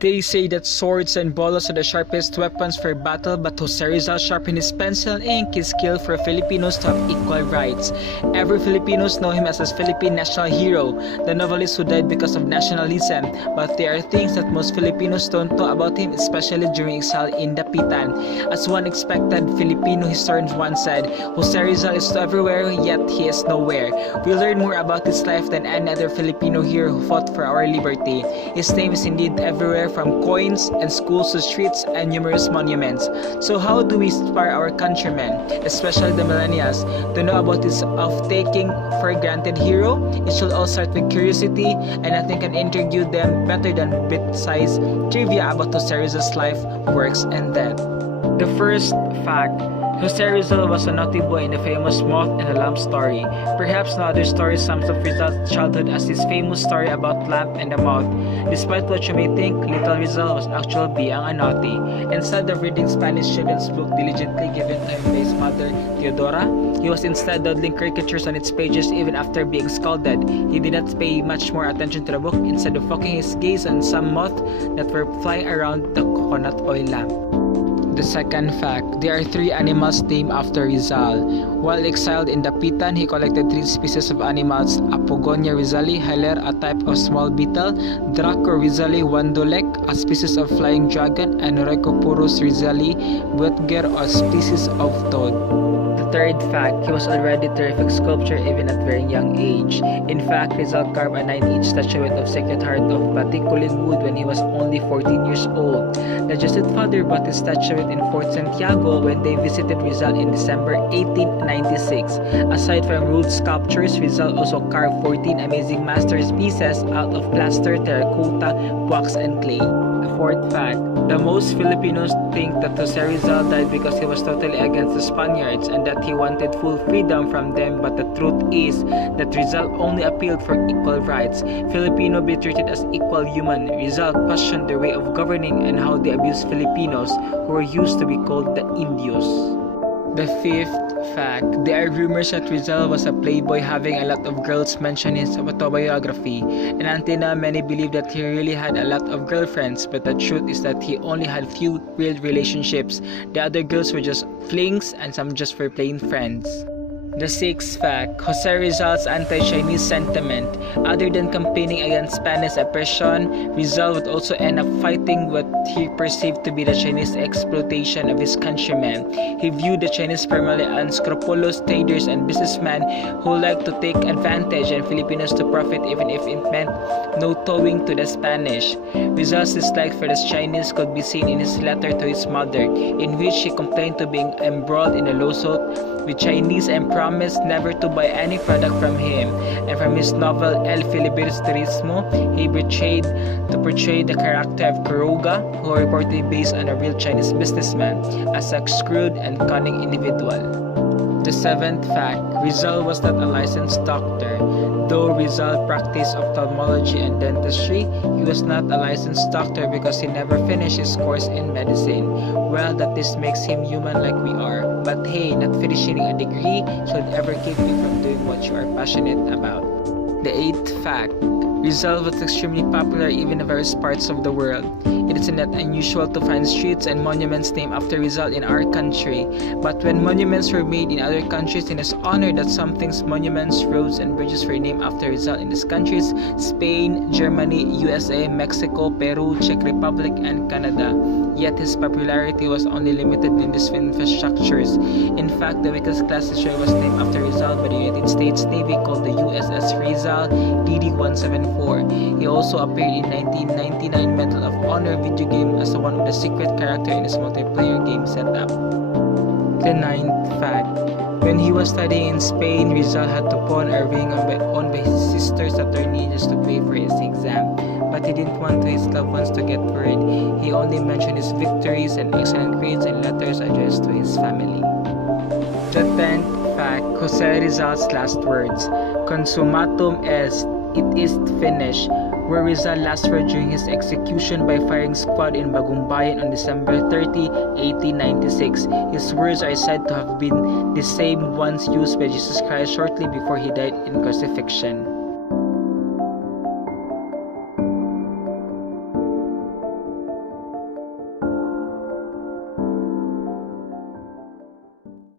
They say that swords and bolos are the sharpest weapons for battle, but Jose Rizal sharpened his pencil and ink, his skill for Filipinos to have equal rights. Every Filipinos know him as a Philippine national hero, the novelist who died because of nationalism, but there are things that most Filipinos don't know about him, especially during exile in Dapitan. As one expected Filipino historian once said, Jose Rizal is everywhere, yet he is nowhere. We learn more about his life than any other Filipino hero who fought for our liberty. His name is indeed everywhere, from coins and schools to streets and numerous monuments. So how do we inspire our countrymen, especially the millennials, to know about this off-taking for granted hero? It should all start with curiosity, and nothing can intrigue them better than bit-sized trivia about Jose Rizal's life, works, and death. The first fact: Jose Rizal was a naughty boy in the famous Moth and the Lamp story. Perhaps no other story sums up Rizal's childhood as his famous story about Lamp and the Moth. Despite what you may think, little Rizal was actually being a naughty. Instead of reading Spanish children's book diligently given to him by his mother, Teodora, he was instead dawdling caricatures on its pages even after being scolded. He did not pay much more attention to the book, instead of focusing his gaze on some moth that were flying around the coconut oil lamp. The second fact: there are 3 animals named after Rizal. While exiled in Dapitan, he collected 3 species of animals: Apogonia rizali, Hiler, a type of small beetle; Draco rizali wandolek, a species of flying dragon; and Rhicopurus rizali, Buetger, a species of toad. The third fact: he was already a terrific sculptor even at very young age. In fact, Rizal carved a 9-inch statuette of Sacred Heart of Baticulin wood when he was only 14 years old. The Jesuit father bought his statuette in Fort Santiago when they visited Rizal in December 1896. Aside from rude sculptures, Rizal also carved 14 amazing masterpieces out of plaster, terracotta, wax, and clay. The fourth fact: the most Filipinos think that Jose Rizal died because he was totally against the Spaniards and that he wanted full freedom from them, but the truth is that Rizal only appealed for equal rights. Filipino be treated as equal human. Rizal questioned their way of governing and how they abused Filipinos, who were used to be called the Indios. The fifth fact: there are rumors that Rizal was a playboy, having a lot of girls mention in his autobiography, and until now many believe that he really had a lot of girlfriends, but the truth is that he only had few real relationships. The other girls were just flings and some just for plain friends. The sixth fact: Jose Rizal's anti-Chinese sentiment. Other than campaigning against Spanish oppression, Rizal would also end up fighting what he perceived to be the Chinese exploitation of his countrymen. He viewed the Chinese primarily as unscrupulous traders and businessmen who liked to take advantage and Filipinos to profit even if it meant no towing to the Spanish. Rizal's dislike for the Chinese could be seen in his letter to his mother, in which he complained to being embroiled in a lawsuit with Chinese and promised never to buy any product from him. And from his novel El Filibusterismo, he portrayed the character of Quiroga, who reportedly based on a real Chinese businessman, as a shrewd and cunning individual. The seventh fact: Rizal was not a licensed doctor. Though Rizal practiced ophthalmology and dentistry, he was not a licensed doctor because he never finished his course in medicine. Well, that this makes him human like we are. But hey, not finishing a degree should ever keep you from doing what you are passionate about. The eighth fact: Rizal was extremely popular even in various parts of the world. It is not unusual to find streets and monuments named after Rizal in our country. But when monuments were made in other countries in his honor, that some things, monuments, roads, and bridges were named after Rizal in these countries: Spain, Germany, USA, Mexico, Peru, Czech Republic, and Canada. Yet his popularity was only limited in these infrastructures. In fact, the weakest class destroyer was named after Rizal by the United States Navy, called the USS Rizal DD-174. He also appeared in 1999 Medal of Honor video game as one of the secret character in his multiplayer game setup. The ninth fact: when he was studying in Spain, Rizal had to pawn a ring owned by his sister's attorney just to pay for his exam. But he didn't want his loved ones to get worried. He only mentioned his victories and excellent grades in letters addressed to his family. The 10th fact: Jose Rizal's last words. Consumatum est, it is finished, were Rizal last word during his execution by firing squad in Bagong Bayan on December 30, 1896. His words are said to have been the same ones used by Jesus Christ shortly before he died in crucifixion.